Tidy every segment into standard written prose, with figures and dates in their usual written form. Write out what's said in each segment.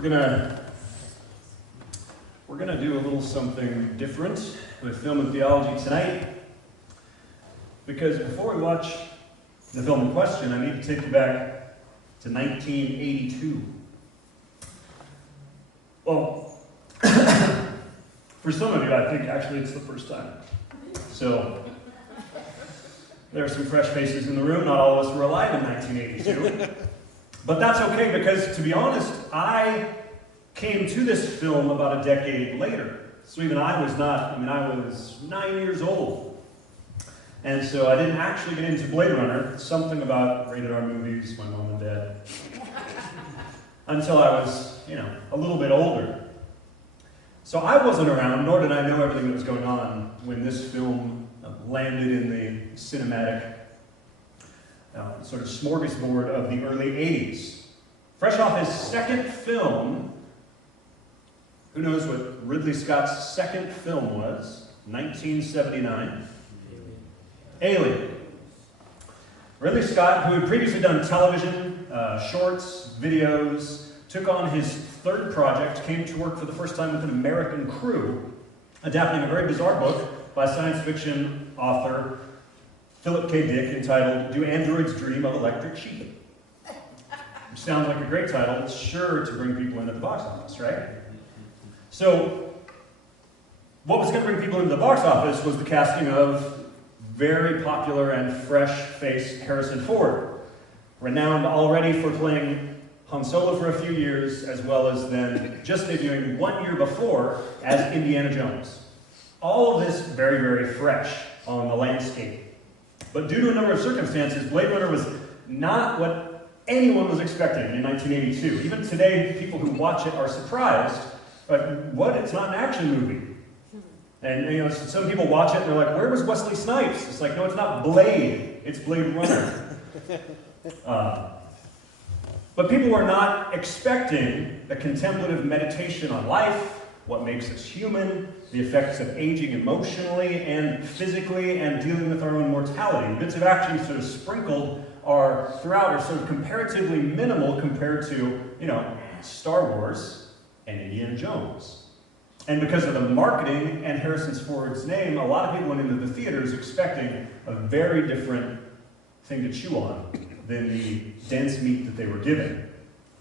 We're gonna do a little something different with film and theology tonight, because before we watch the film in question, I need to take you back to 1982. Well, for some of you, I think actually it's the first time. So there are some fresh faces in the room. Not all of us were alive in 1982. But that's okay, because to be honest, I came to this film about a decade later. So even I was not, I was 9 years old. And so I didn't actually get into Blade Runner, something about rated R movies, my mom and dad, until I was, a little bit older. So I wasn't around, nor did I know everything that was going on when this film landed in the cinematic sort of smorgasbord of the early 80s. Fresh off his second film, who knows what Ridley Scott's second film was? 1979. Alien. Ridley Scott, who had previously done television, shorts, videos, took on his third project, came to work for the first time with an American crew, adapting a very bizarre book by science fiction author Philip K. Dick entitled Do Androids Dream of Electric Sheep? Which sounds like a great title. It's sure to bring people into the box office, right? So, what was going to bring people into the box office was the casting of very popular and fresh-faced Harrison Ford, renowned already for playing Han Solo for a few years, as well as then just debuting 1 year before as Indiana Jones. All of this very, very fresh on the landscape. But due to a number of circumstances, Blade Runner was not what anyone was expecting in 1982. Even today, people who watch it are surprised. Like, what? It's not an action movie. And some people watch it and they're like, where was Wesley Snipes? It's like, no, it's not Blade, it's Blade Runner. But people were not expecting the contemplative meditation on life, what makes us human, the effects of aging emotionally and physically, and dealing with our own mortality. The bits of action sort of sprinkled throughout are sort of comparatively minimal compared to, Star Wars and Indiana Jones. And because of the marketing and Harrison Ford's name, a lot of people went into the theaters expecting a very different thing to chew on than the dense meat that they were given.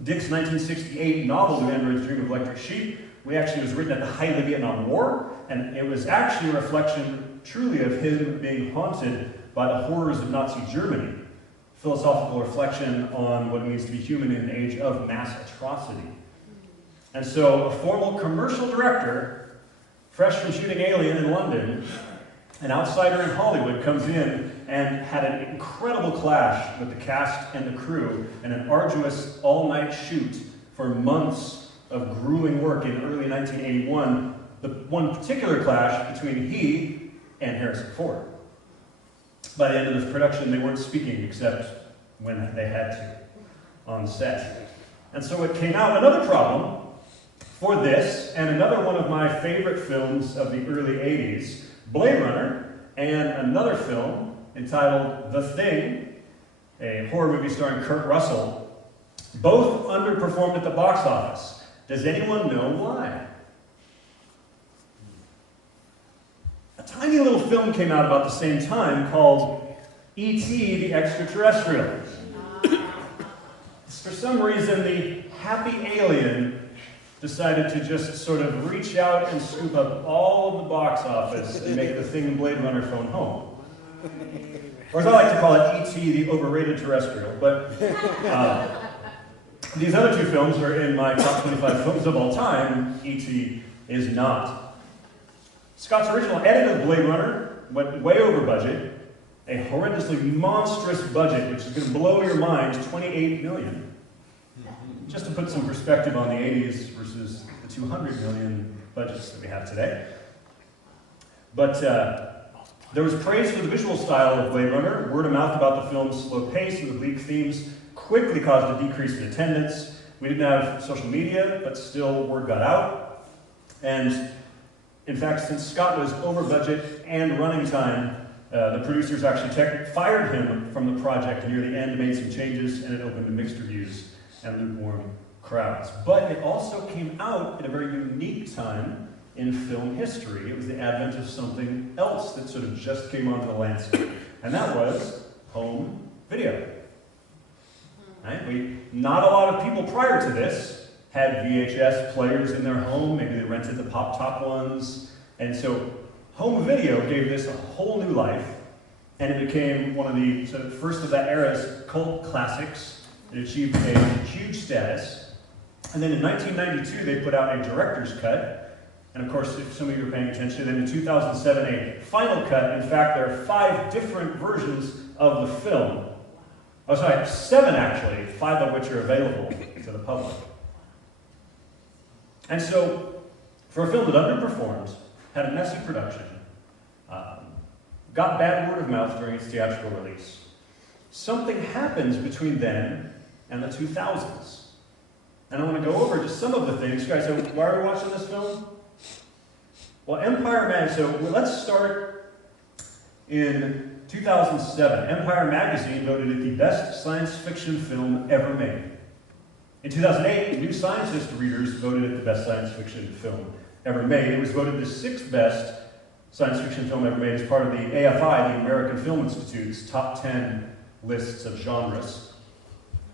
Dick's 1968 novel, Do Androids Dream of Electric Sheep, was written at the height of the Vietnam War, and it was actually a reflection truly of him being haunted by the horrors of Nazi Germany. Philosophical reflection on what it means to be human in an age of mass atrocity. And so a formal commercial director, fresh from shooting Alien in London, an outsider in Hollywood, comes in and had an incredible clash with the cast and the crew, and an arduous all-night shoot for months of grueling work in early 1981, the one particular clash between he and Harrison Ford. By the end of the production, they weren't speaking except when they had to on set. And so it came out another problem for this, and another one of my favorite films of the early 80s, Blade Runner, and another film entitled The Thing, a horror movie starring Kurt Russell. Both underperformed at the box office. Does anyone know why? A tiny little film came out about the same time called E.T. the Extraterrestrial. For some reason, the happy alien decided to just sort of reach out and scoop up all of the box office and make The Thing Blade Runner phone home. Or as I like to call it, E.T. the Overrated Terrestrial. But these other two films are in my top 25 films of all time. E.T. is not. Scott's original edit of Blade Runner went way over budget. A horrendously monstrous budget, which is going to blow your mind, $28 million. Just to put some perspective on the 80s versus the $200 million budgets that we have today. But there was praise for the visual style of Blade Runner. Word of mouth about the film's slow pace and oblique themes quickly caused a decrease in attendance. We didn't have social media, but still word got out. And in fact, since Scott was over budget and running time, the producers actually fired him from the project near the end, made some changes, and it opened to mixed reviews and lukewarm crowds. But it also came out at a very unique time in film history. It was the advent of something else that sort of just came onto the landscape, and that was home video. Right? Not a lot of people prior to this had VHS players in their home. Maybe they rented the pop-top ones. And so home video gave this a whole new life, and it became one of the sort of first of that era's cult classics. It achieved a huge status. And then in 1992, they put out a director's cut. And of course, if some of you are paying attention, then in 2007, a final cut. In fact, there are 5 different versions of the film. Oh, sorry, 7 actually, 5 of which are available to the public. And so, for a film that underperformed, had a messy production, got bad word of mouth during its theatrical release, something happens between then and the 2000s. And I want to go over just some of the things. Guys, so why are we watching this film? Well, Empire Magazine, so let's start in 2007. Empire Magazine voted it the best science fiction film ever made. In 2008, New Scientist readers voted it the best science fiction film ever made. It was voted the 6th best science fiction film ever made as part of the AFI, the American Film Institute's top 10 lists of genres.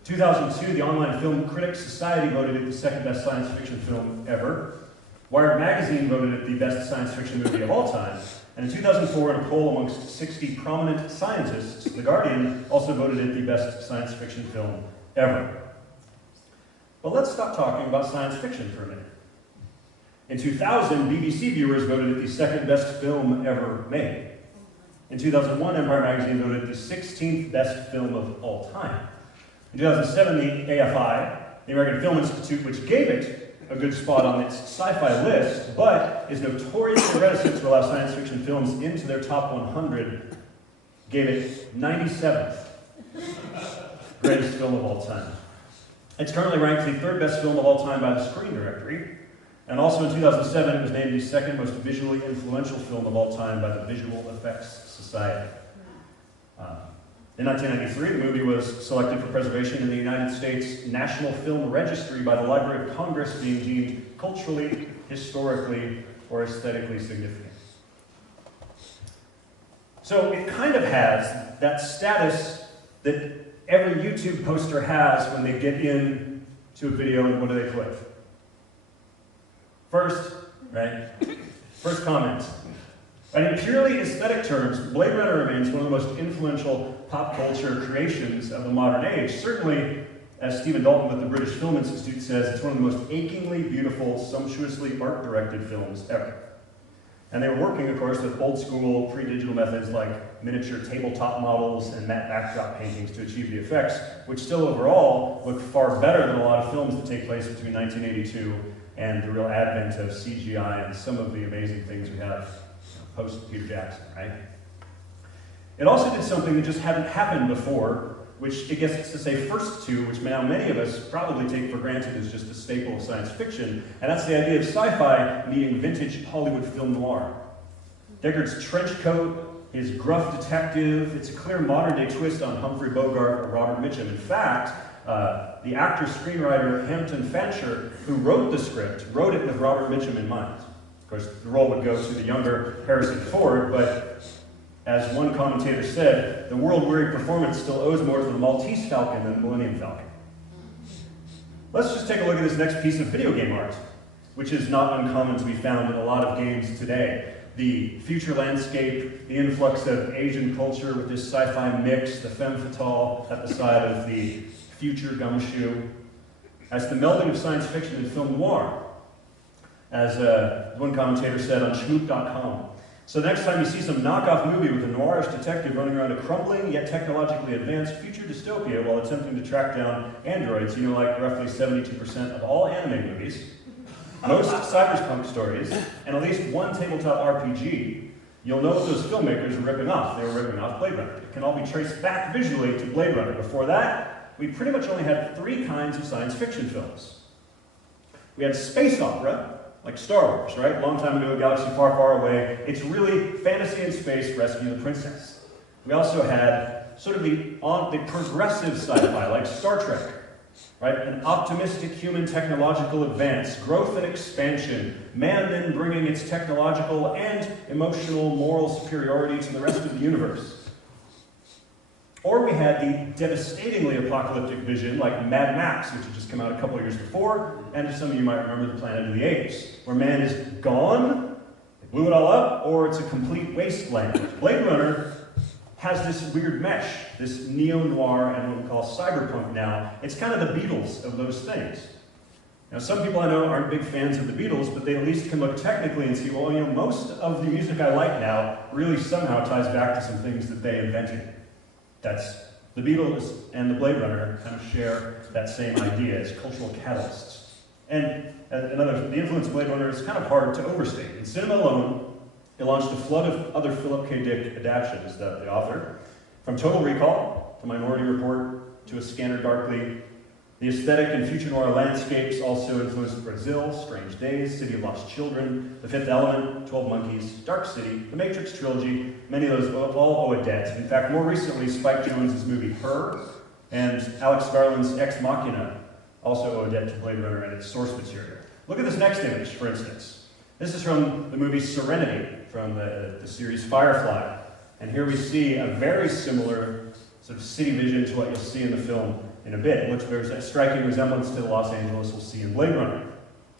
2002, the Online Film Critics Society voted it the 2nd best science fiction film ever. Wired Magazine voted it the best science fiction movie of all time. And in 2004, in a poll amongst 60 prominent scientists, The Guardian also voted it the best science fiction film ever. But let's stop talking about science fiction for a minute. In 2000, BBC viewers voted it the 2nd best film ever made. In 2001, Empire Magazine voted it the 16th best film of all time. In 2007, the AFI, the American Film Institute, which gave it a good spot on its sci-fi list, but is notoriously reticent to allow science fiction films into their top 100, gave it 97th greatest film of all time. It's currently ranked the 3rd best film of all time by the Screen Directory, and also in 2007 it was named the 2nd most visually influential film of all time by the Visual Effects Society. In 1993, the movie was selected for preservation in the United States National Film Registry by the Library of Congress, being deemed culturally, historically, or aesthetically significant. So it kind of has that status that every YouTube poster has when they get into a video, and what do they click? First, right? First comment. And in purely aesthetic terms, Blade Runner remains one of the most influential pop culture creations of the modern age. Certainly, as Stephen Dalton with the British Film Institute says, it's one of the most achingly beautiful, sumptuously art-directed films ever. And they were working, of course, with old-school, pre-digital methods like miniature tabletop models and matte backdrop paintings to achieve the effects, which still overall look far better than a lot of films that take place between 1982 and the real advent of CGI and some of the amazing things we have post Peter Jackson, right? It also did something that just hadn't happened before, which it gets to say first to, which now many of us probably take for granted as just a staple of science fiction, and that's the idea of sci-fi meeting vintage Hollywood film noir. Deckard's trench coat, his gruff detective, it's a clear modern-day twist on Humphrey Bogart or Robert Mitchum. In fact, the actor-screenwriter Hampton Fancher, who wrote the script, wrote it with Robert Mitchum in mind. Of course, the role would go to the younger Harrison Ford, but as one commentator said, the world-weary performance still owes more to the Maltese Falcon than the Millennium Falcon. Let's just take a look at this next piece of video game art, which is not uncommon to be found in a lot of games today. The future landscape, the influx of Asian culture with this sci-fi mix, the femme fatale at the side of the future gumshoe, as the melding of science fiction and film noir, as one commentator said on schmoop.com. So the next time you see some knockoff movie with a noirish detective running around a crumbling yet technologically advanced future dystopia while attempting to track down androids, you know, like roughly 72% of all anime movies, most cyberpunk stories, and at least one tabletop RPG, you'll know what those filmmakers are ripping off. They were ripping off Blade Runner. It can all be traced back visually to Blade Runner. Before that, we pretty much only had 3 kinds of science fiction films. We had space opera, like Star Wars, right? Long time ago, a galaxy far, far away. It's really fantasy in space, rescue the princess. We also had sort of the progressive sci-fi, like Star Trek. right? An optimistic human technological advance, growth and expansion, man then bringing its technological and emotional moral superiority to the rest of the universe. Or we had the devastatingly apocalyptic vision like Mad Max, which had just come out a couple of years before, and some of you might remember The Planet of the Apes, where man is gone, they blew it all up, or it's a complete wasteland. Blade Runner has this weird mesh, this neo-noir and what we call cyberpunk now. It's kind of the Beatles of those things. Now, some people I know aren't big fans of the Beatles, but they at least can look technically and see, well, you know, most of the music I like now really somehow ties back to some things that they invented. That's the Beatles and the Blade Runner kind of share that same idea as cultural catalysts. And the influence of Blade Runner is kind of hard to overstate. In cinema alone, it launched a flood of other Philip K. Dick adaptations, the author, from Total Recall to Minority Report to A Scanner Darkly. The aesthetic and future noir landscapes also influenced Brazil, Strange Days, City of Lost Children, The Fifth Element, 12 Monkeys, Dark City, The Matrix trilogy. Many of those all owe a debt. In fact, more recently, Spike Jonze's movie Her and Alex Garland's Ex Machina also owe a debt to Blade Runner and its source material. Look at this next image, for instance. This is from the movie Serenity, from the series Firefly. And here we see a very similar sort of city vision to what you'll see in the film in a bit, which bears a striking resemblance to the Los Angeles we'll see in Blade Runner.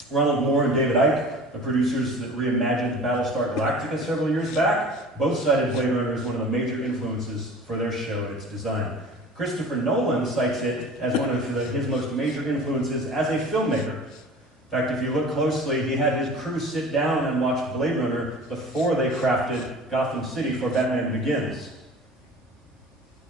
Ronald Moore and David Icke, the producers that reimagined Battlestar Galactica several years back, both cited Blade Runner as one of the major influences for their show and its design. Christopher Nolan cites it as one of his most major influences as a filmmaker. In fact, if you look closely, he had his crew sit down and watch Blade Runner before they crafted Gotham City for Batman Begins.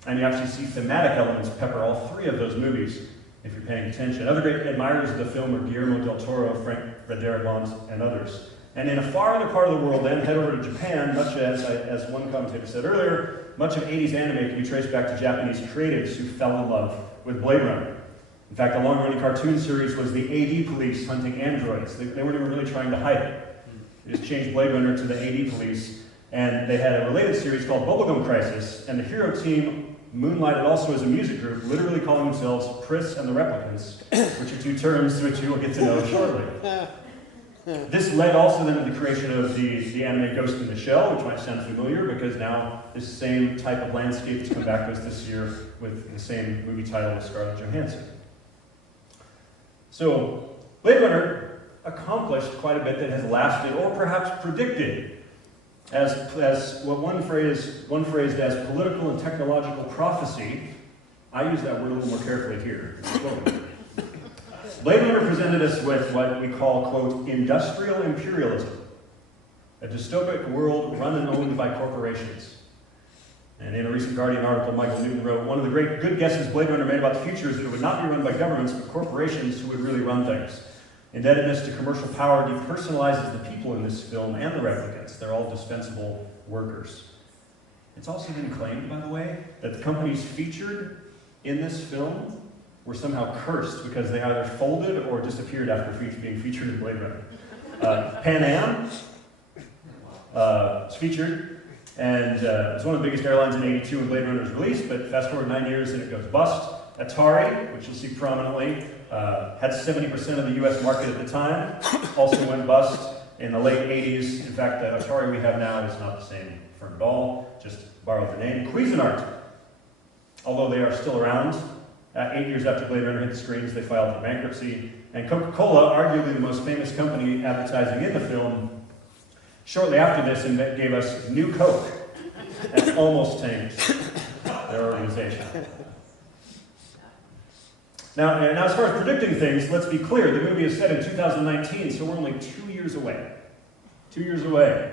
And you actually see thematic elements pepper all three of those movies, if you're paying attention. Other great admirers of the film are Guillermo del Toro, Frank Darabont, and others. And in a far other part of the world, then, head over to Japan, much as one commentator said earlier, much of 80s anime can be traced back to Japanese creatives who fell in love with Blade Runner. In fact, the long-running cartoon series was the AD police hunting androids. They weren't even really trying to hide it. They just changed Blade Runner to the AD police, and they had a related series called Bubblegum Crisis, and the hero team moonlighted also as a music group, literally calling themselves Pris and the Replicants, which are two terms which you will get to know shortly. This led also then to the creation of the anime Ghost in the Shell, which might sound familiar because now this same type of landscape has come back to us this year with the same movie title with Scarlett Johansson. So, Blade Runner accomplished quite a bit that has lasted, or perhaps predicted, as what one phrased as political and technological prophecy. I use that word a little more carefully here. Blade Runner presented us with what we call, quote, industrial imperialism, a dystopic world run and owned by corporations. And in a recent Guardian article, Michael Newton wrote, one of the great good guesses Blade Runner made about the future is that it would not be run by governments, but corporations who would really run things. Indebtedness to commercial power depersonalizes the people in this film and the replicants. They're all dispensable workers. It's also been claimed, by the way, that the companies featured in this film were somehow cursed because they either folded or disappeared after being featured in Blade Runner. Pan Am was featured, and it was one of the biggest airlines in '82 when Blade Runner was released, but fast forward 9 years and it goes bust. Atari, which you'll see prominently, had 70% of the US market at the time, also went bust in the late 80s. In fact, the Atari we have now is not the same firm at all, just borrowed the name. Cuisinart, although they are still around, 8 years after Blade Runner hit the screens, they filed for bankruptcy. And Coca-Cola, arguably the most famous company advertising in the film, shortly after this gave us New Coke. That's almost tanked their organization. Now, as far as predicting things, let's be clear. The movie is set in 2019, so we're only 2 years away. 2 years away.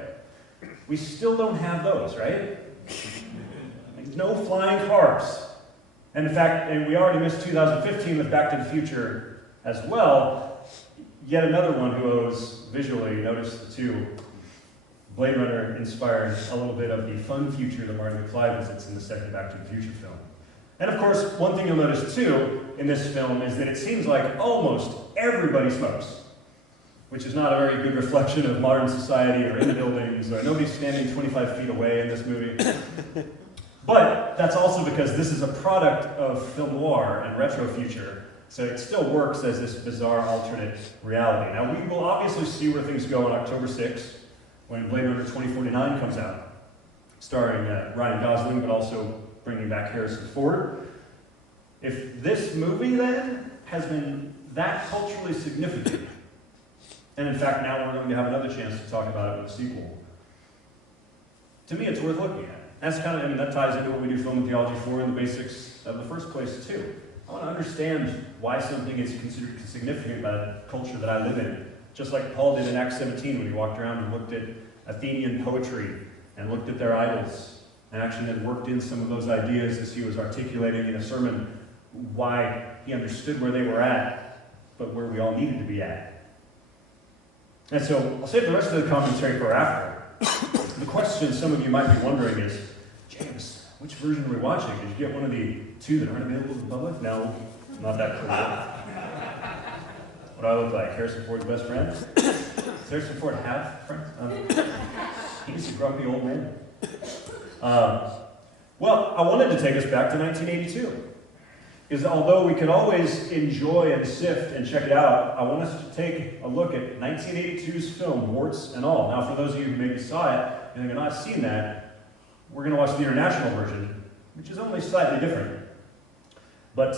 We still don't have those, right? No flying cars. And in fact, and we already missed 2015 with Back to the Future as well. Yet another one who owes visually, notice the two. Blade Runner inspired a little bit of the fun future that Marty McFly visits in the second Back to the Future film. And of course, one thing you'll notice too in this film is that it seems like almost everybody smokes, which is not a very good reflection of modern society or in the buildings, or nobody's standing 25 feet away in this movie. But that's also because this is a product of film noir and retro future. So it still works as this bizarre alternate reality. Now, we will obviously see where things go on October 6th, when Blade Runner 2049 comes out, starring Ryan Gosling, but also bringing back Harrison Ford. If this movie, then, has been that culturally significant, and in fact, now we're going to have another chance to talk about it with a sequel, to me, it's worth looking at. That's kind of, that ties into what we do film and theology for in the basics of the first place, too. I want to understand why something is considered significant by the culture that I live in. Just like Paul did in Acts 17 when he walked around and looked at Athenian poetry and looked at their idols and actually then worked in some of those ideas as he was articulating in a sermon why he understood where they were at, but where we all needed to be at. And so I'll save the rest of the commentary for after. The question some of you might be wondering is, James, which version are we watching? Did you get one of the two that aren't available to the public? No, not that cool. What do I look like? Harrison Ford's best friend? Does Harrison Ford have friends? He's a grumpy old man. Well, I wanted to take us back to 1982. Because although we can always enjoy and sift and check it out, I want us to take a look at 1982's film, warts and all. Now, for those of you who maybe saw it and have not seen that, we're going to watch the international version, which is only slightly different. But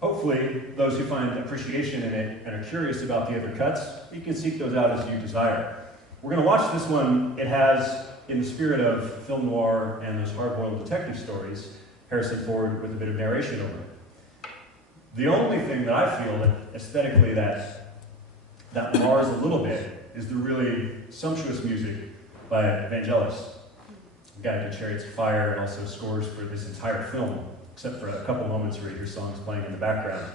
hopefully, those who find appreciation in it and are curious about the other cuts, you can seek those out as you desire. We're going to watch this one. It has, in the spirit of film noir and those hard-boiled detective stories, Harrison Ford with a bit of narration over it. The only thing that I feel that aesthetically that mars a little bit is the really sumptuous music by Vangelis, the guy who did Chariots of Fire and also scores for this entire film, except for a couple moments where you hear songs playing in the background.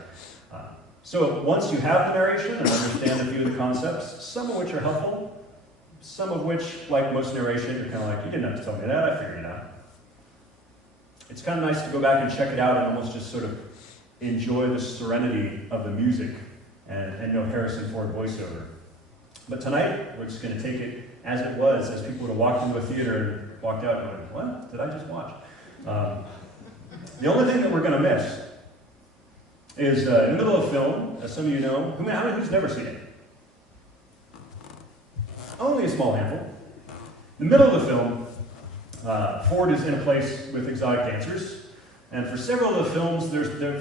So once you have the narration and understand a few of the concepts, some of which are helpful, some of which, like most narration, you're kind of like, you didn't have to tell me that, I figured it out. It's kind of nice to go back and check it out and almost just sort of enjoy the serenity of the music and no Harrison Ford voiceover. But tonight, we're just going to take it as it was, as people would have walked into a theater and walked out going, what did I just watch? The only thing that we're going to miss is in the middle of the film, as some of you know, who's never seen it? Only a small handful. In the middle of the film, Ford is in a place with exotic dancers, and for several of the films,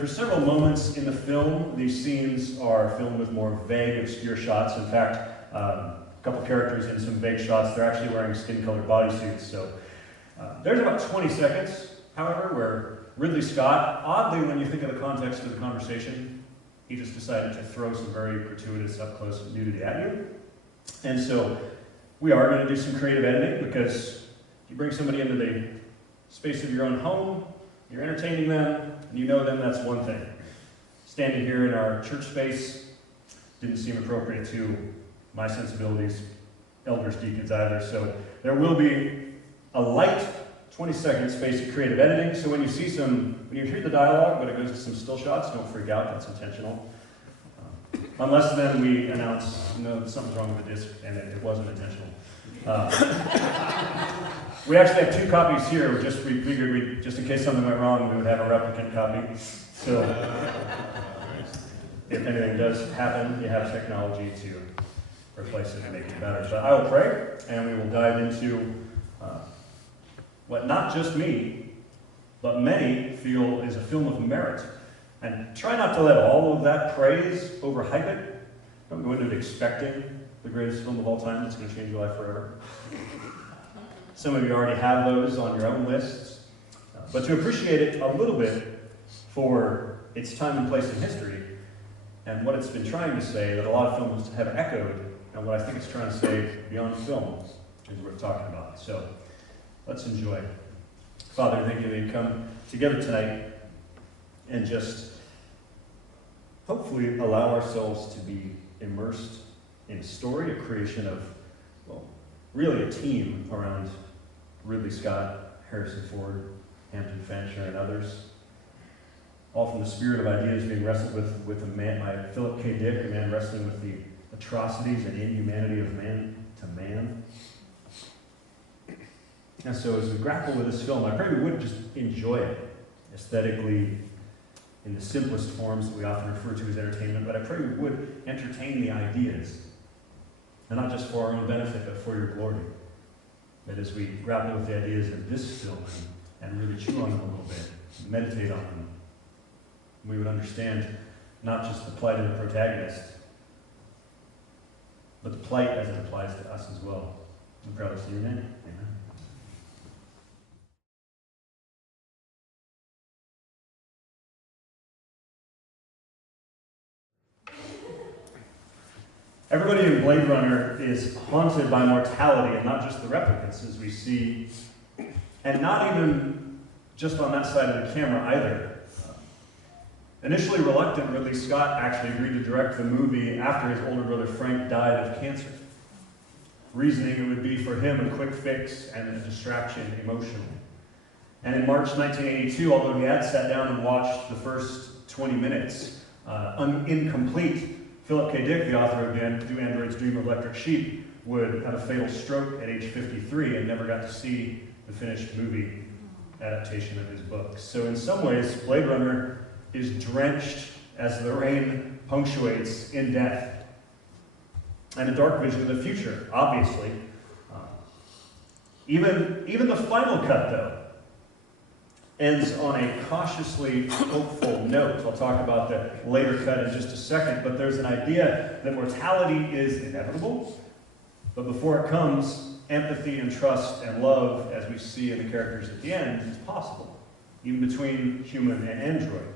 for several moments in the film, these scenes are filmed with more vague, obscure shots. In fact, a couple characters in some vague shots, they're actually wearing skin-colored bodysuits. So there's about 20 seconds, however, where Ridley Scott, oddly when you think of the context of the conversation, he just decided to throw some very gratuitous up-close nudity at you. And so we are going to do some creative editing because you bring somebody into the space of your own home, you're entertaining them, and you know them, that's one thing. Standing here in our church space didn't seem appropriate to my sensibilities, elders, deacons either, so there will be a light 20-second space of creative editing, so when you hear the dialogue, but it goes to some still shots, don't freak out, that's intentional. Unless then we announce, no, something's wrong with the disc, and it wasn't intentional. We actually have two copies here. We figured just in case something went wrong, we would have a replicant copy. So if anything does happen, you have technology to replace it and make it better. So I will pray, and we will dive into what not just me, but many feel is a film of merit. And try not to let all of that praise overhype it. Don't go into it expecting the greatest film of all time that's going to change your life forever. Some of you already have those on your own lists. But to appreciate it a little bit for its time and place in history, and what it's been trying to say that a lot of films have echoed, and what I think it's trying to say beyond film is worth talking about. So let's enjoy. Father, thank you that you come together tonight and just hopefully allow ourselves to be immersed in a story, a creation of, well, really a team around Ridley Scott, Harrison Ford, Hampton Fancher, and others. All from the spirit of ideas being wrestled with a man by Philip K. Dick, a man wrestling with the atrocities and inhumanity of man to man. And so as we grapple with this film, I pray we would just enjoy it aesthetically, in the simplest forms that we often refer to as entertainment, but I pray we would entertain the ideas, and not just for our own benefit, but for your glory. That as we grapple with the ideas of this film and really chew on them a little bit, meditate on them, we would understand not just the plight of the protagonist, but the plight as it applies to us as well. I'm proud to see your name. Amen. Everybody in Blade Runner is haunted by mortality, and not just the replicants, as we see, and not even just on that side of the camera either. Initially reluctant, Ridley Scott actually agreed to direct the movie after his older brother Frank died of cancer, reasoning it would be for him a quick fix and a distraction emotionally. And in March 1982, although he had sat down and watched the first 20 minutes, incomplete, Philip K. Dick, the author of Do Androids Dream of Electric Sheep, would have a fatal stroke at age 53 and never got to see the finished movie adaptation of his book. So in some ways, Blade Runner is drenched as the rain punctuates in death. And a dark vision of the future, obviously. Even the final cut, though, ends on a cautiously hopeful note. I'll talk about the later cut in just a second, but there's an idea that mortality is inevitable, but before it comes, empathy and trust and love, as we see in the characters at the end, is possible, even between human and android.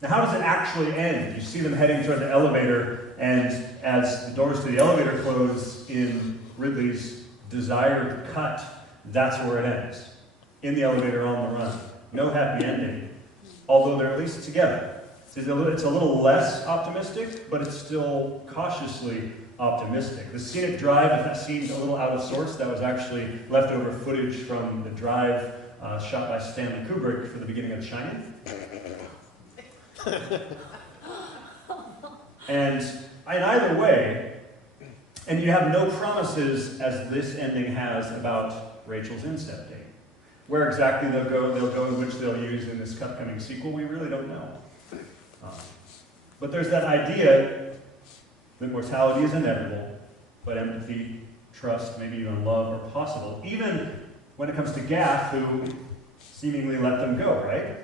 Now, how does it actually end? You see them heading toward the elevator, and as the doors to the elevator close in Ridley's desired cut, that's where it ends. In the elevator on the run. No happy ending, although they're at least together. It's a little less optimistic, but it's still cautiously optimistic. The scenic drive, if that seemed a little out of sorts, that was actually leftover footage from the drive shot by Stanley Kubrick for the beginning of Shining. And in either way, and you have no promises, as this ending has, about Rachel's instep date. Where exactly they'll go and which they'll use in this upcoming sequel, we really don't know. But there's that idea that mortality is inevitable, but empathy, trust, maybe even love are possible, even when it comes to Gaff, who seemingly let them go, right?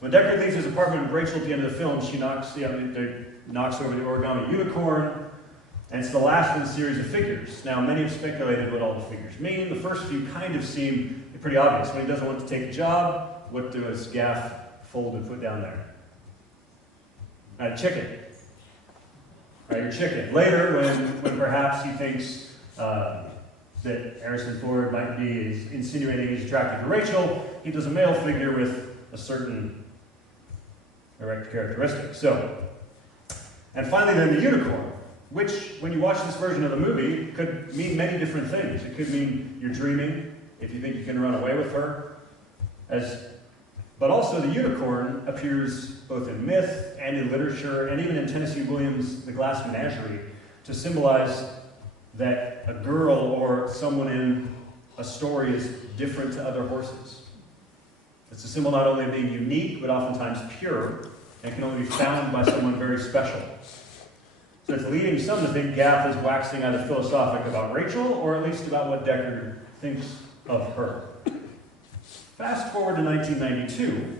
When Deckard leaves his apartment with Rachel at the end of the film, she knocks over the origami unicorn, and it's the last in the series of figures. Now, many have speculated what all the figures mean. The first few kind of seem pretty obvious. When he doesn't want to take a job, what does Gaff fold and put down there? Chicken. Right, your chicken. Later, when perhaps he thinks that Harrison Ford might be insinuating he's attracted to Rachel, he does a male figure with a certain erect characteristic. So, and finally then the unicorn, which, when you watch this version of the movie, could mean many different things. It could mean you're dreaming, if you think you can run away with her. But also the unicorn appears both in myth and in literature, and even in Tennessee Williams' The Glass Menagerie, to symbolize that a girl or someone in a story is different to other horses. It's a symbol not only of being unique, but oftentimes pure, and can only be found by someone very special. So it's leading some to think Gaff is waxing either philosophic about Rachel, or at least about what Deckard thinks of her. Fast forward to 1992,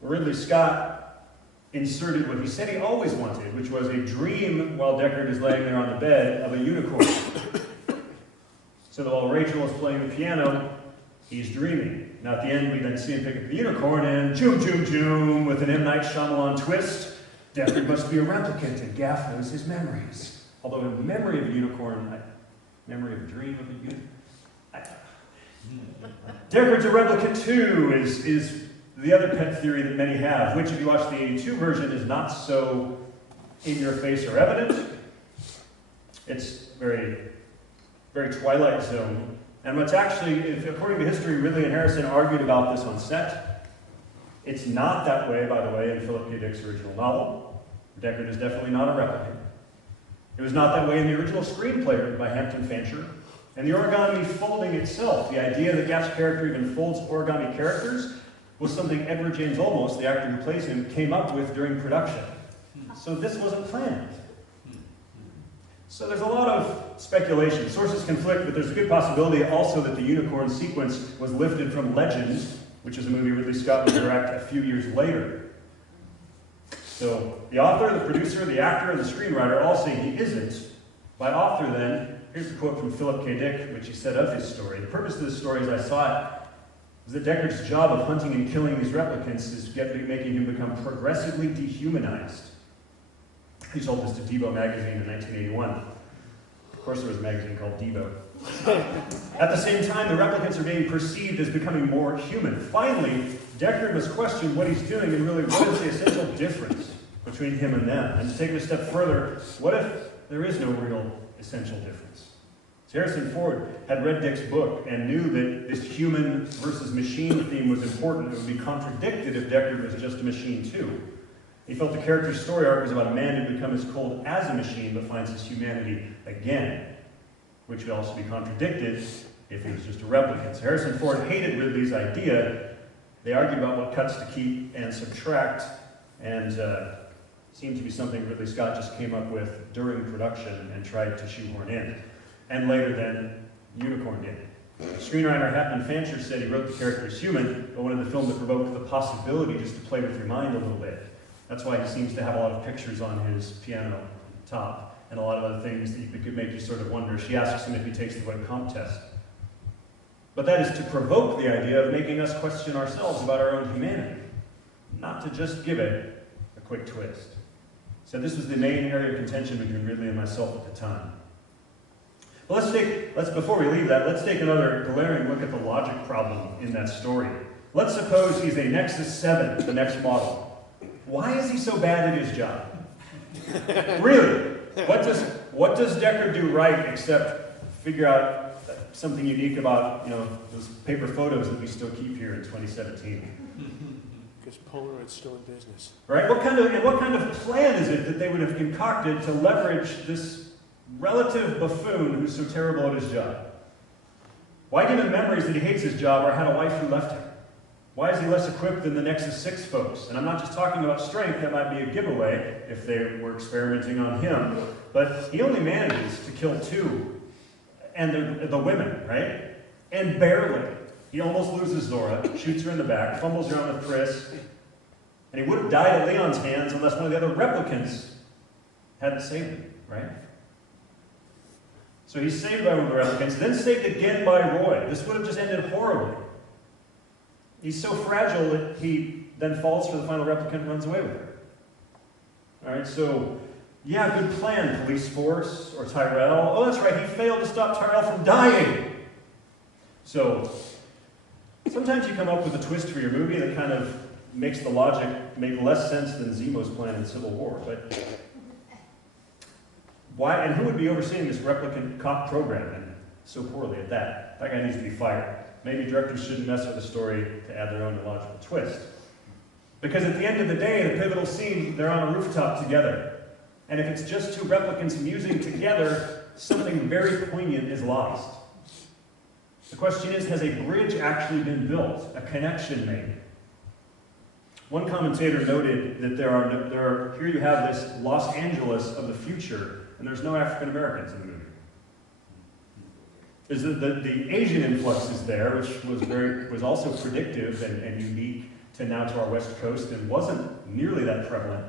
where Ridley Scott inserted what he said he always wanted, which was a dream while Deckard is laying there on the bed of a unicorn. So that while Rachel is playing the piano, he's dreaming. Now at the end, we then see him pick up the unicorn, and joom, joom, joom, with an M. Night Shyamalan twist, Deckard must be a replicant, and Gaff knows his memories. Although in memory of a unicorn, memory of a dream of a unicorn, Deckard's a replicant too, is the other pet theory that many have, which if you watch the 82 version is not so in your face or evident. It's very, very Twilight Zone. And what's actually, according to history, Ridley and Harrison argued about this on set. It's not that way, by the way, in Philip K. Dick's original novel. Deckard is definitely not a replicant. It was not that way in the original screenplay written by Hampton Fancher. And the origami folding itself, the idea that Gaff's character even folds origami characters, was something Edward James Olmos, the actor who plays him, came up with during production. So this wasn't planned. So there's a lot of speculation. Sources conflict, but there's a good possibility also that the unicorn sequence was lifted from Legend, which is a movie Ridley Scott would direct a few years later. So the author, the producer, the actor, and the screenwriter all say he isn't. By author, then, here's a quote from Philip K. Dick, which he said of his story. The purpose of this story, as I saw it, is that Deckard's job of hunting and killing these replicants is making him become progressively dehumanized. He told this to Devo magazine in 1981. Of course, there was a magazine called Devo. At the same time, the replicants are being perceived as becoming more human. Finally, Deckard must question what he's doing and really what is the essential difference between him and them. And to take it a step further, what if there is no real essential difference? So Harrison Ford had read Dick's book and knew that this human versus machine theme was important. It would be contradicted if Deckard was just a machine too. He felt the character's story arc was about a man who becomes as cold as a machine but finds his humanity again, which would also be contradicted if he was just a replicant. So Harrison Ford hated Ridley's idea. They argued about what cuts to keep and subtract, and seemed to be something Ridley Scott just came up with during production and tried to shoehorn in, and later then unicorned in. Screenwriter Harleman Fancher said he wrote the character as human, but wanted the film to provoke the possibility just to play with your mind a little bit. That's why he seems to have a lot of pictures on his piano top, and a lot of other things that could make you sort of wonder. She asks him if he takes the web comp test. But that is to provoke the idea of making us question ourselves about our own humanity, not to just give it a quick twist. So this was the main area of contention between Ridley and myself at the time. But before we leave that, let's take another glaring look at the logic problem in that story. Let's suppose he's a Nexus 7, the next model. Why is he so bad at his job? Really? What does Deckard do right except figure out something unique about, those paper photos that we still keep here in 2017? Because Polaroid's still in business. Right? What kind of plan is it that they would have concocted to leverage this relative buffoon who's so terrible at his job? Why give him memories that he hates his job or had a wife who left him? Why is he less equipped than the Nexus 6 folks? And I'm not just talking about strength, that might be a giveaway if they were experimenting on him, but he only manages to kill 2, and the women, right? And barely. He almost loses Zora, shoots her in the back, fumbles around with Chris, and he would have died at Leon's hands unless one of the other replicants hadn't saved him, right? So he's saved by one of the replicants, then saved again by Roy. This would have just ended horribly. He's so fragile that he then falls for the final replicant and runs away with her. All right, so, yeah, good plan, police force or Tyrell. Oh, that's right, he failed to stop Tyrell from dying. So, sometimes you come up with a twist for your movie that kind of makes the logic make less sense than Zemo's plan in Civil War. But why, and who would be overseeing this replicant cop program, and so poorly at that? That guy needs to be fired. Maybe directors shouldn't mess with the story to add their own illogical twist. Because at the end of the day, the pivotal scene, they're on a rooftop together. And if it's just 2 replicants musing together, something very poignant is lost. The question is, has a bridge actually been built, a connection made? One commentator noted that here you have this Los Angeles of the future, and there's no African Americans in the movie. The Asian influx is there, which was also predictive and unique to our West Coast, and wasn't nearly that prevalent.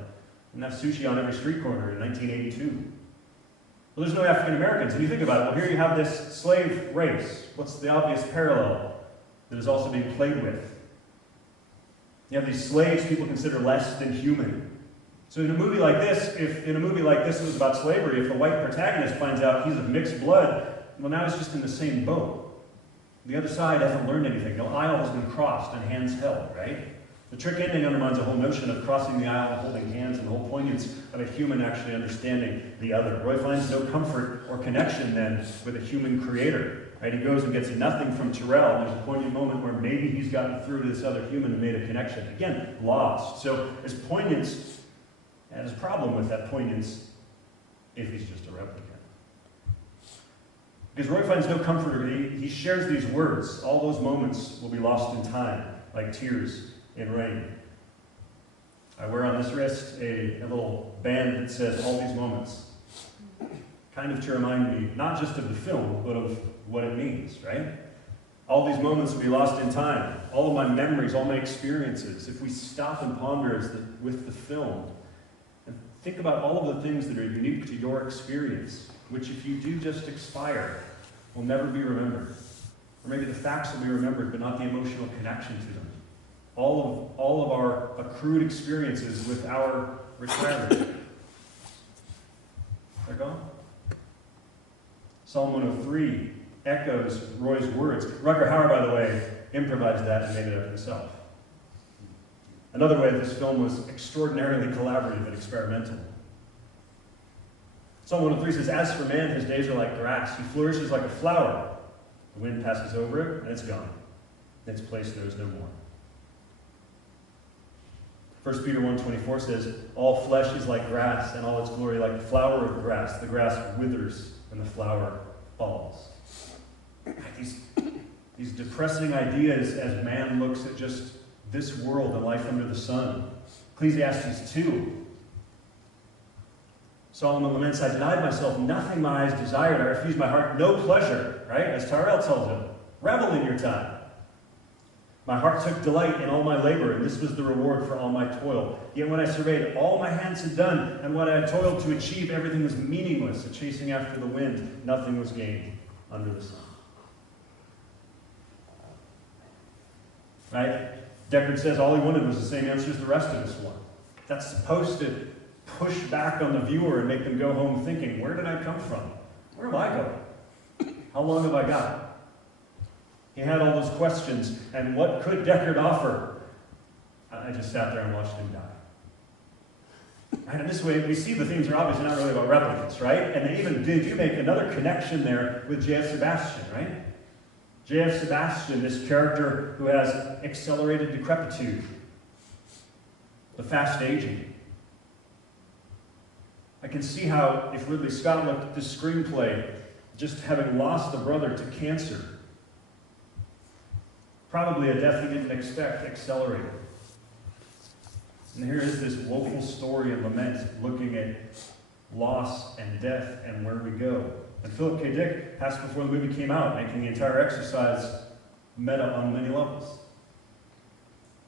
Didn't have sushi on every street corner in 1982. Well, there's no African Americans, and you think about it. Well, here you have this slave race. What's the obvious parallel that is also being played with? You have these slaves people consider less than human. So in a movie like this, if it was about slavery, if the white protagonist finds out he's of mixed blood, well, now he's just in the same boat. The other side hasn't learned anything. No aisle has been crossed and hands held, right? The trick ending undermines the whole notion of crossing the aisle and holding hands and the whole poignance of a human actually understanding the other. Roy finds no comfort or connection then with a human creator. Right? He goes and gets nothing from Tyrell. There's a poignant moment where maybe he's gotten through to this other human and made a connection. Again, lost. So his poignance, and his problem with that poignance, if he's just a replicant. Because Roy finds no comfort, or he shares these words. All those moments will be lost in time, like tears in rain. I wear on this wrist a little band that says all these moments, kind of to remind me not just of the film, but of what it means, right? All these moments will be lost in time. All of my memories, all my experiences. If we stop and ponder with the film, and think about all of the things that are unique to your experience, which if you do just expire, will never be remembered. Or maybe the facts will be remembered, but not the emotional connection to them. All of our accrued experiences with our retirement, they're gone. Psalm 103 echoes Roy's words. Rutger Hauer, by the way, improvised that and made it up himself. Another way this film was extraordinarily collaborative and experimental. Psalm 103 says, "As for man, his days are like grass. He flourishes like a flower. The wind passes over it, and it's gone. In its place there is no more." 1 Peter 1:24 says, "All flesh is like grass, and all its glory like the flower of grass. The grass withers, and the flower falls." These depressing ideas as man looks at just this world and life under the sun. Ecclesiastes 2. Solomon laments, "I denied myself nothing my eyes desired. I refused my heart no pleasure." Right? As Tyrell tells him, revel in your time. "My heart took delight in all my labor, and this was the reward for all my toil. Yet when I surveyed all my hands had done, and what I had toiled to achieve, everything was meaningless, a chasing after the wind. Nothing was gained under the sun." Right? Deckard says all he wanted was the same answer as the rest of us want. That's supposed to push back on the viewer and make them go home thinking, where did I come from? Where am I going? How long have I got? He had all those questions, and what could Deckard offer? I just sat there and watched him die. Right? And this way, we see the themes are obviously not really about replicants, right? And they even do make another connection there with J.F. Sebastian, right? J.F. Sebastian, this character who has accelerated decrepitude, the fast aging. I can see how, if Ridley Scott looked at this screenplay, just having lost a brother to cancer, probably a death he didn't expect, accelerated. And here is this woeful story and lament looking at loss and death and where we go. And Philip K. Dick passed before the movie came out, making the entire exercise meta on many levels.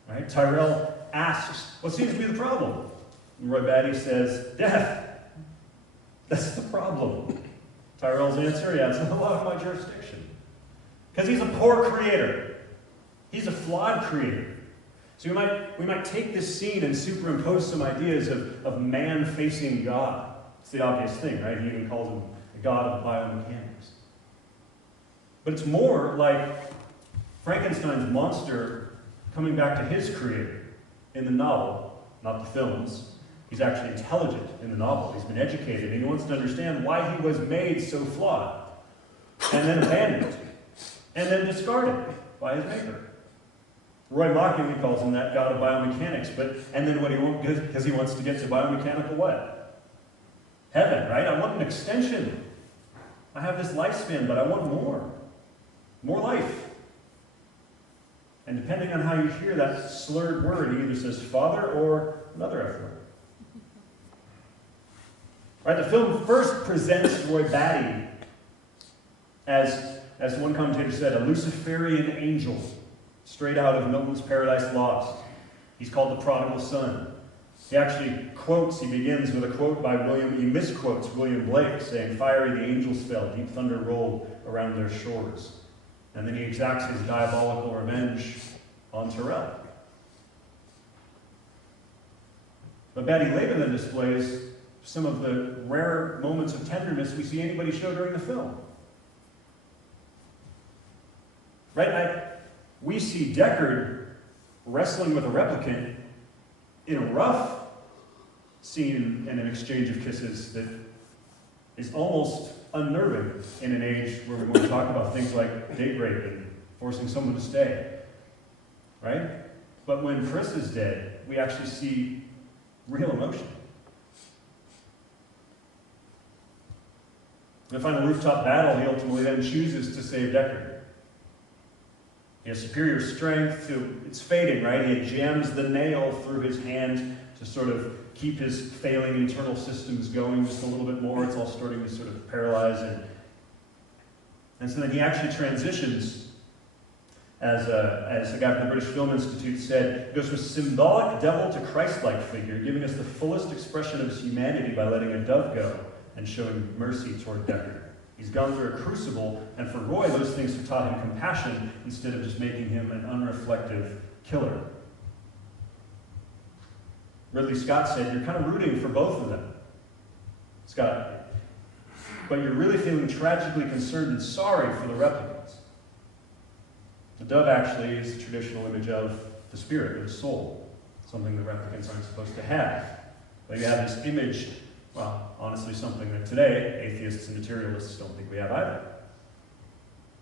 Right? Tyrell asks, what seems to be the problem? And Roy Batty says, death. That's the problem. Tyrell's answer, yeah, it's not a lot of my jurisdiction. Because he's a poor creator. He's a flawed creator. So we might take this scene and superimpose some ideas of man facing God. It's the obvious thing, right? He even calls him the god of biomechanics. But it's more like Frankenstein's monster coming back to his creator in the novel, not the films. He's actually intelligent in the novel. He's been educated, and he wants to understand why he was made so flawed, and then abandoned, and then discarded by his maker. Roy mockingly calls him that god of biomechanics, and then what he won't, because he wants to get to biomechanical what? Heaven, right? I want an extension. I have this lifespan, but I want more. More life. And depending on how you hear that slurred word, he either says father or another F word. Right? The film first presents Roy Batty as one commentator said, a Luciferian angel, straight out of Milton's Paradise Lost. He's called the prodigal son. He actually he begins with a quote by he misquotes William Blake, saying, "Fiery the angels fell, deep thunder rolled around their shores." And then he exacts his diabolical revenge on Tyrell. But Batty later then displays some of the rare moments of tenderness we see anybody show during the film. Right? We see Deckard wrestling with a replicant in a rough scene and an exchange of kisses that is almost unnerving in an age where we want to talk about things like date rape and forcing someone to stay. Right? But when Chris is dead, we actually see real emotion. In the final rooftop battle, he ultimately then chooses to save Deckard. He has superior strength. It's fading, right? He jams the nail through his hand to sort of keep his failing internal systems going just a little bit more. It's all starting to sort of paralyze. And so then he actually transitions, as a guy from the British Film Institute said, he goes from symbolic devil to Christ-like figure, giving us the fullest expression of his humanity by letting a dove go and showing mercy toward Deckard. He's gone through a crucible, and for Roy, those things have taught him compassion instead of just making him an unreflective killer. Ridley Scott said, you're kind of rooting for both of them, Scott, but you're really feeling tragically concerned and sorry for the replicants. The dove actually is the traditional image of the spirit or the soul, something the replicants aren't supposed to have. But you have this image, well, honestly, something that today atheists and materialists don't think we have either.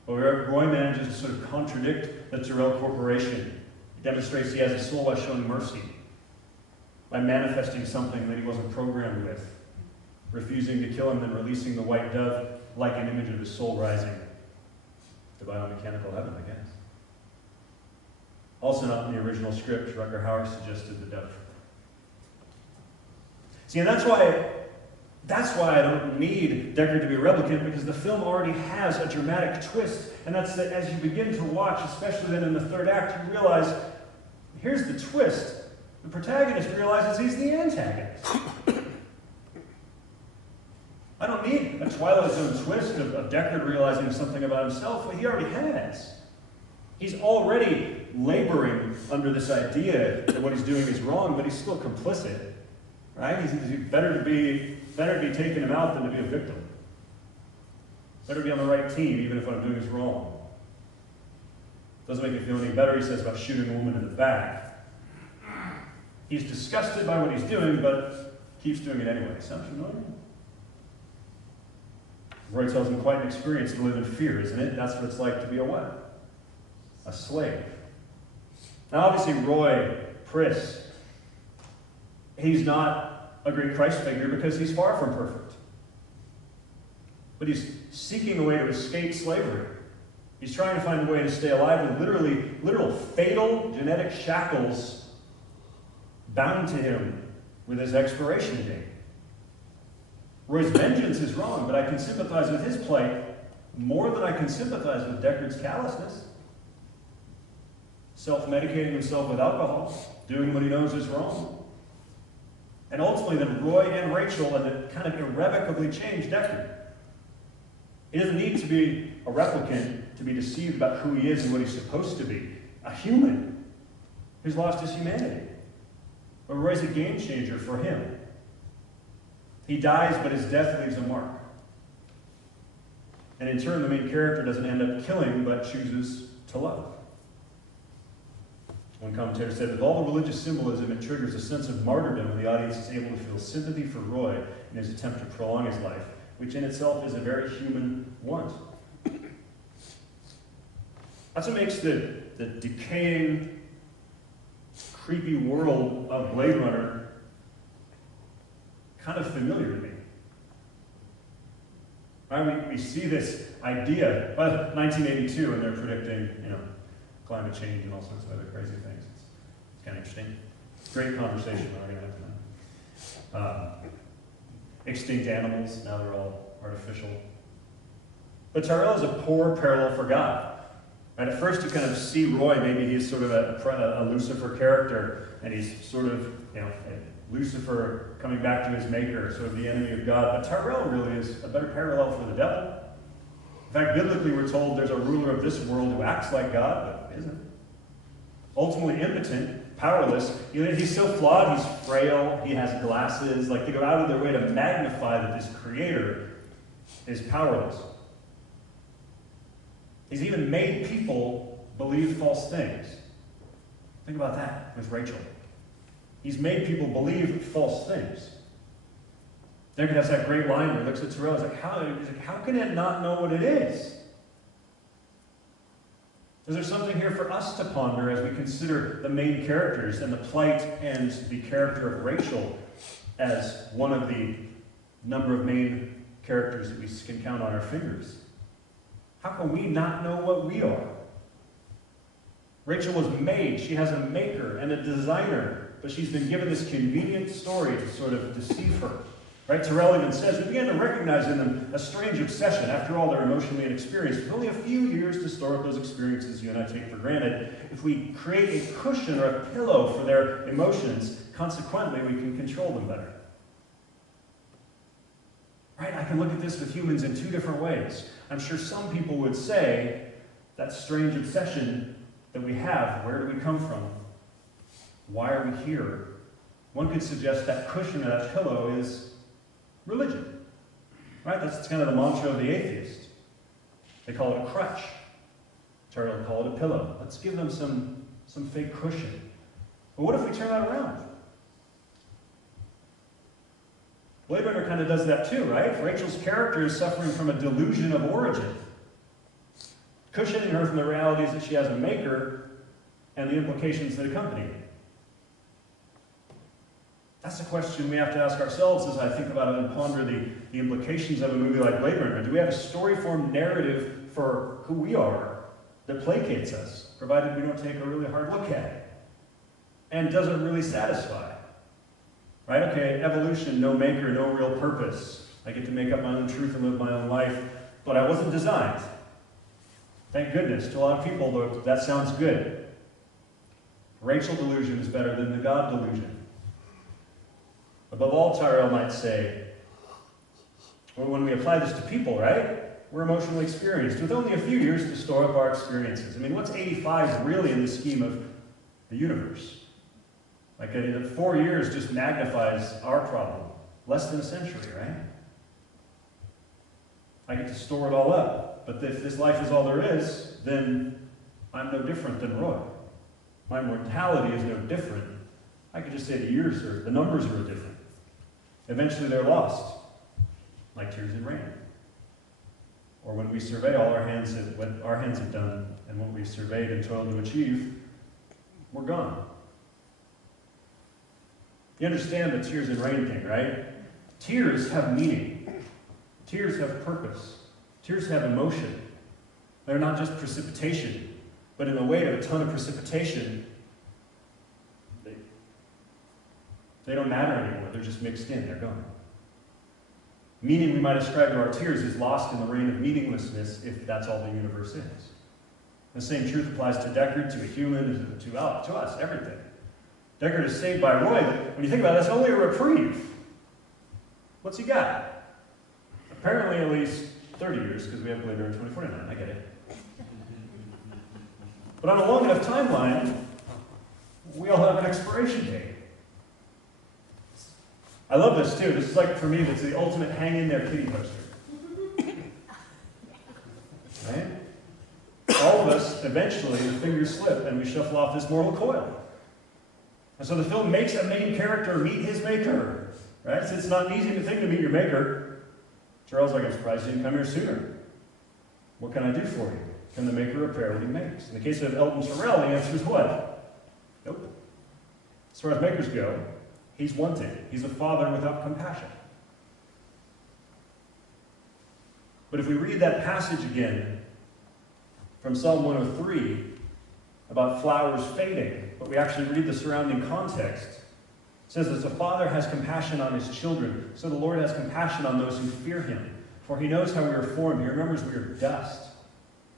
But Roy manages to sort of contradict the Tyrell Corporation. He demonstrates he has a soul by showing mercy, by manifesting something that he wasn't programmed with, refusing to kill him, then releasing the white dove like an image of his soul rising to biomechanical heaven, I guess. Also not in the original script, Rutger Hauer suggested the dove. See, and that's why I don't need Deckard to be a replicant, because the film already has a dramatic twist, and that's that as you begin to watch, especially then in the third act, you realize, here's the twist. The protagonist realizes he's the antagonist. I don't need a Twilight Zone twist of Deckard realizing something about himself. Well, he already has. He's already laboring under this idea that what he's doing is wrong, but he's still complicit. Right? He's better to be taking him out than to be a victim. Better be on the right team, even if what I'm doing is wrong. Doesn't make me feel any better, he says, about shooting a woman in the back. He's disgusted by what he's doing, but keeps doing it anyway. Sounds familiar? Roy tells him quite an experience to live in fear, isn't it? That's what it's like to be a what? A slave. Now, obviously, Roy Priss, he's not a great Christ figure because he's far from perfect. But he's seeking a way to escape slavery. He's trying to find a way to stay alive with literal fatal genetic shackles bound to him with his expiration date. Roy's vengeance is wrong, but I can sympathize with his plight more than I can sympathize with Deckard's callousness. Self-medicating himself with alcohol, doing what he knows is wrong. And ultimately, then Roy and Rachel had to kind of irrevocably change Deckard. He doesn't need to be a replicant to be deceived about who he is and what he's supposed to be. A human who's lost his humanity. But Roy's a game changer for him. He dies, but his death leaves a mark. And in turn, the main character doesn't end up killing, but chooses to love. One commentator said, with all the religious symbolism, it triggers a sense of martyrdom when the audience is able to feel sympathy for Roy in his attempt to prolong his life, which in itself is a very human want. That's what makes the decaying, creepy world of Blade Runner kind of familiar to me. Right? We see this idea, by 1982, and they're predicting, climate change and all sorts of other crazy things. It's kind of interesting. Great conversation we're going to have tonight. Extinct animals, now they're all artificial. But Tyrell is a poor parallel for God. Right? At first you kind of see Roy, maybe he's sort of a Lucifer character, and he's sort of, Lucifer coming back to his maker, sort of the enemy of God. But Tyrell really is a better parallel for the devil. In fact, biblically we're told there's a ruler of this world who acts like God, but isn't. Ultimately impotent, powerless. He's so flawed, he's frail, he has glasses. Like, they go out of their way to magnify that this creator is powerless. He's even made people believe false things. Think about that with Rachel. He's made people believe false things. Deckard has that great line where he looks at Tyrell. He's like, how can it not know what it is? Is there something here for us to ponder as we consider the main characters and the plight and the character of Rachel as one of the number of main characters that we can count on our fingers? How can we not know what we are? Rachel was made. She has a maker and a designer, but she's been given this convenient story to sort of deceive her. Right? Terrell even says, we began to recognize in them a strange obsession. After all, they're emotionally inexperienced. With only a few years to store up those experiences you and I take for granted, if we create a cushion or a pillow for their emotions, consequently, we can control them better. Right? I can look at this with humans in two different ways. I'm sure some people would say, that strange obsession that we have, where do we come from? Why are we here? One could suggest that cushion or that pillow is religion. Right? That's kind of the mantra of the atheist. They call it a crutch. Terrell would call it a pillow. Let's give them some fake cushion. But what if we turn that around? Blade Runner kind of does that too, right? Rachel's character is suffering from a delusion of origin, cushioning her from the realities that she has a maker and the implications that accompany it. That's a question we have to ask ourselves as I think about it and ponder the implications of a movie like Blade Runner. Do we have a story-formed narrative for who we are that placates us, provided we don't take a really hard look at it, and doesn't really satisfy? Right? Okay, evolution, no maker, no real purpose. I get to make up my own truth and live my own life, but I wasn't designed. Thank goodness. To a lot of people, that sounds good. Rachel delusion is better than the God delusion. Above all, Tyrell might say, well, when we apply this to people, right? We're emotionally experienced with only a few years to store up our experiences. I mean, what's 85 really in the scheme of the universe? Like 4 years just magnifies our problem. Less than a century, right? I get to store it all up. But if this life is all there is, then I'm no different than Roy. My mortality is no different. I could just say the numbers are different. Eventually they're lost, like tears in rain. Or when we survey all what our hands have done and what we've surveyed and toiled to achieve, we're gone. You understand the tears in rain thing, right? Tears have meaning. Tears have purpose. Tears have emotion. They're not just precipitation, but in the weight of a ton of precipitation, they don't matter anymore. They're just mixed in. They're gone. Meaning we might ascribe to our tears is lost in the rain of meaninglessness if that's all the universe is. The same truth applies to Deckard, to a human, to us, everything. Deckard is saved by Roy, but when you think about it, that's only a reprieve. What's he got? Apparently at least 30 years, because we have Blade Runner 2049. I get it. But on a long enough timeline, we all have an expiration date. I love this too. This is like, for me, that's the ultimate hang in there kitty poster. Right? All of us, eventually, the fingers slip and we shuffle off this mortal coil. And so the film makes a main character meet his maker. Right? So it's not an easy thing to meet your maker. Charles, like, I'm surprised you didn't come here sooner. What can I do for you? Can the maker repair what he makes? In the case of Elton Terrell, the answer is what? Nope. As far as makers go, he's wanting. He's a father without compassion. But if we read that passage again from Psalm 103 about flowers fading, but we actually read the surrounding context, it says, as a father has compassion on his children, so the Lord has compassion on those who fear him. For he knows how we are formed. He remembers we are dust.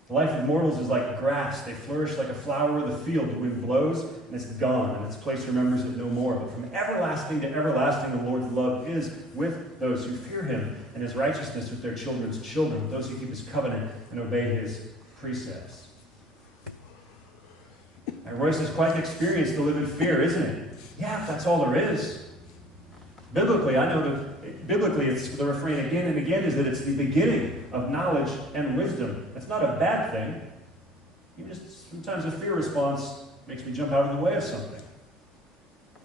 The life of mortals is like grass. They flourish like a flower of the field. The wind blows, and it's gone, and its place remembers it no more. But from everlasting to everlasting, the Lord's love is with those who fear him, and his righteousness with their children's children, with those who keep his covenant and obey his precepts. And Royce is quite an experience to live in fear, isn't it? Yeah, that's all there is. Biblically, I know that biblically, it's the refrain again and again is that it's the beginning of knowledge and wisdom. It's not a bad thing. Even just sometimes a fear response makes me jump out of the way of something.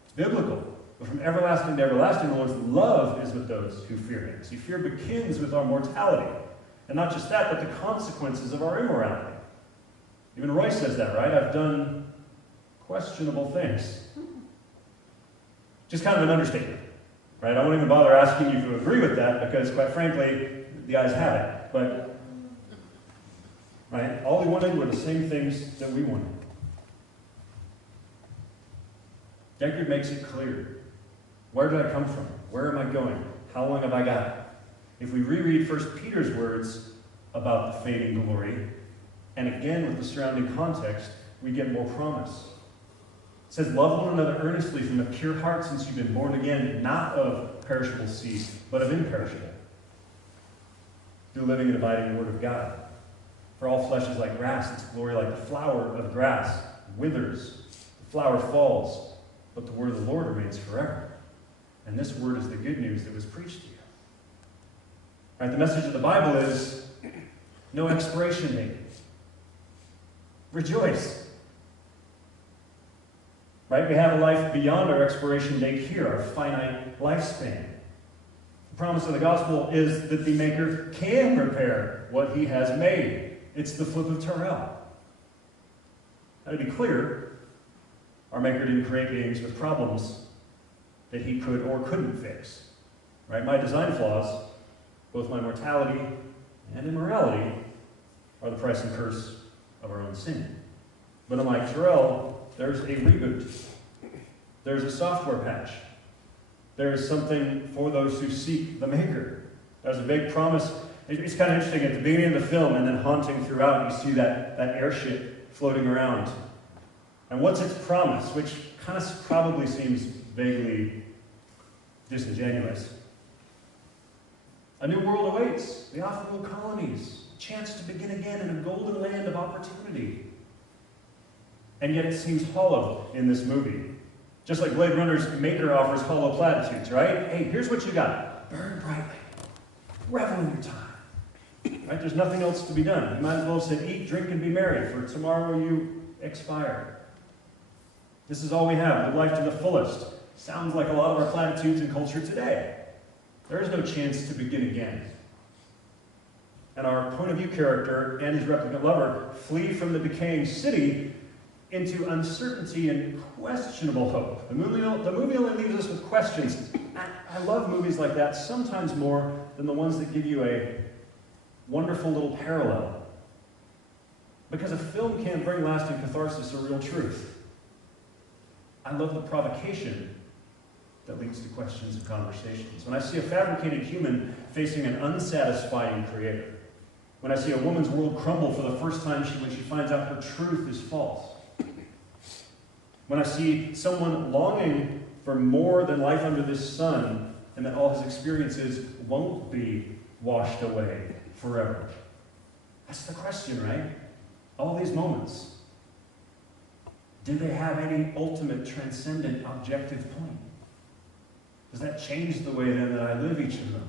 It's biblical. But from everlasting to everlasting, the Lord's love is with those who fear him. See, fear begins with our mortality. And not just that, but the consequences of our immorality. Even Roy says that, right? I've done questionable things. Just kind of an understatement. Right? I won't even bother asking you to agree with that because, quite frankly, the eyes have it. But, right, all we wanted were the same things that we wanted. Deckard makes it clear. Where did I come from? Where am I going? How long have I got? If we reread 1 Peter's words about the fading glory, and again with the surrounding context, we get more promise. It says, love one another earnestly from a pure heart, since you've been born again, not of perishable seed, but of imperishable, through living and abiding in the Word of God. For all flesh is like grass, its glory like the flower of grass, withers, the flower falls, but the word of the Lord remains forever. And this word is the good news that was preached to you. Right, the message of the Bible is no expiration date. Rejoice. Right? We have a life beyond our expiration date here, our finite lifespan. The promise of the gospel is that the Maker can repair what he has made. It's the flip of Terrell. Now, to be clear, our Maker didn't create beings with problems that he could or couldn't fix. Right? My design flaws, both my mortality and immorality, are the price and curse of our own sin. But unlike Terrell, there's a reboot. There's a software patch. There's something for those who seek the Maker. There's a big promise. It's kind of interesting. At the beginning of the film and then haunting throughout, you see that airship floating around. And what's its promise? Which kind of probably seems vaguely disingenuous. A new world awaits. The off-world colonies. A chance to begin again in a golden land of opportunity. And yet it seems hollow in this movie. Just like Blade Runner's Maker offers hollow platitudes, right? Hey, here's what you got. Burn brightly. Revel in your time. Right? There's nothing else to be done. You might as well have said, eat, drink, and be merry, for tomorrow you expire. This is all we have. Live life to the fullest. Sounds like a lot of our platitudes in culture today. There is no chance to begin again. And our point of view character and his replicant lover flee from the decaying city into uncertainty and questionable hope. The movie only leaves us with questions. I love movies like that, sometimes more than the ones that give you a wonderful little parallel. Because a film can't bring lasting catharsis or real truth. I love the provocation that leads to questions and conversations. When I see a fabricated human facing an unsatisfying creator, when I see a woman's world crumble for the first time when she finds out her truth is false, when I see someone longing for more than life under this sun, and that all his experiences won't be washed away forever. That's the question, right? All these moments. Do they have any ultimate, transcendent, objective point? Does that change the way then that I live each of them?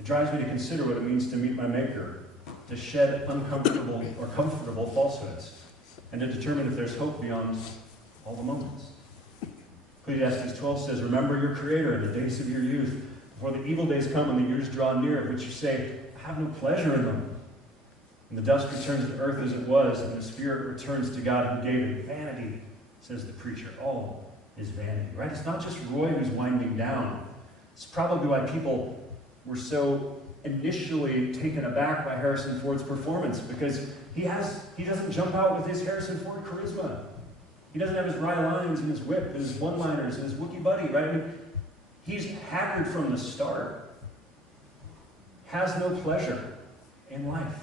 It drives me to consider what it means to meet my Maker, to shed uncomfortable or comfortable falsehoods, and to determine if there's hope beyond all the moments. Ecclesiastes 12 says, remember your Creator in the days of your youth, before the evil days come and the years draw near, of which you say, I have no pleasure in them. And the dust returns to earth as it was, and the spirit returns to God who gave it. Vanity, says the preacher. All is vanity, right? It's not just Roy who's winding down. It's probably why people were so initially taken aback by Harrison Ford's performance, because he doesn't jump out with his Harrison Ford charisma. He doesn't have his wry lines and his whip and his one-liners and his Wookiee buddy, right? I mean, he's haggard from the start. Has no pleasure in life.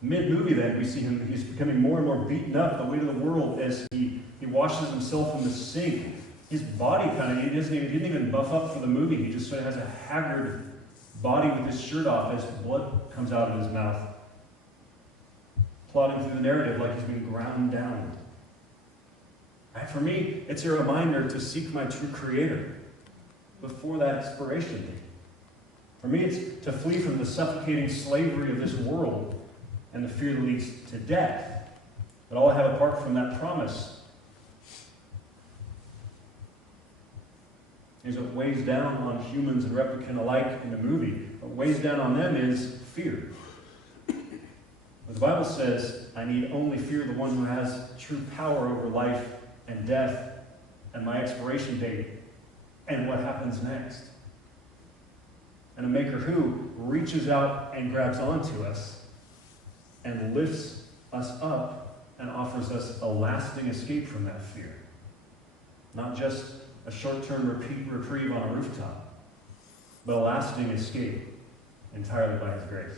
Mid-movie then, we see him, he's becoming more and more beaten up, the weight of the world, as he washes himself in the sink. His body he didn't even buff up for the movie. He just sort of has a haggard body with his shirt off as blood comes out of his mouth. Plodding through the narrative like he's been ground down. Right? For me, it's a reminder to seek my true Creator before that expiration date. For me, it's to flee from the suffocating slavery of this world and the fear that leads to death. But all I have apart from that promise is what weighs down on humans and replicant alike in the movie. What weighs down on them is fear. But the Bible says, I need only fear the one who has true power over life and death and my expiration date and what happens next. And a Maker who reaches out and grabs onto us and lifts us up and offers us a lasting escape from that fear. Not just a short-term reprieve on a rooftop, but a lasting escape entirely by His grace.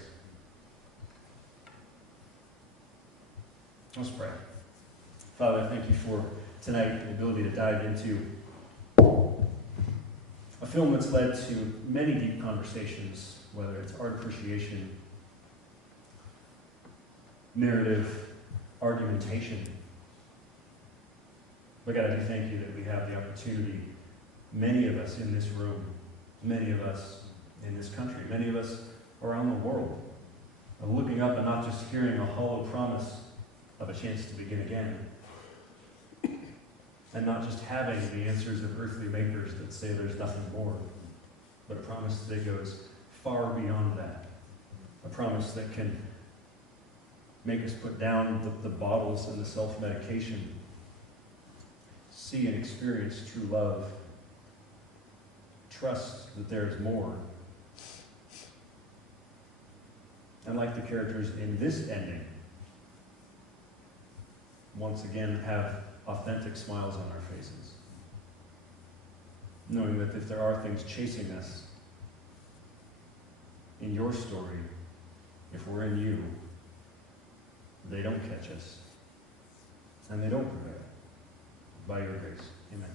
Let's pray. Father, I thank you for tonight and the ability to dive into a film that's led to many deep conversations, whether it's art appreciation, narrative, argumentation. But God, I do thank you that we have the opportunity, many of us in this room, many of us in this country, many of us around the world, of looking up and not just hearing a hollow promise of a chance to begin again, and not just having the answers of earthly makers that say there's nothing more, but a promise that goes far beyond that. A promise that can make us put down the bottles and the self-medication, see and experience true love, trust that there's more, and like the characters in this ending, once again have authentic smiles on our faces, knowing that if there are things chasing us in your story, if we're in you, they don't catch us, and they don't prevail by your grace. Amen.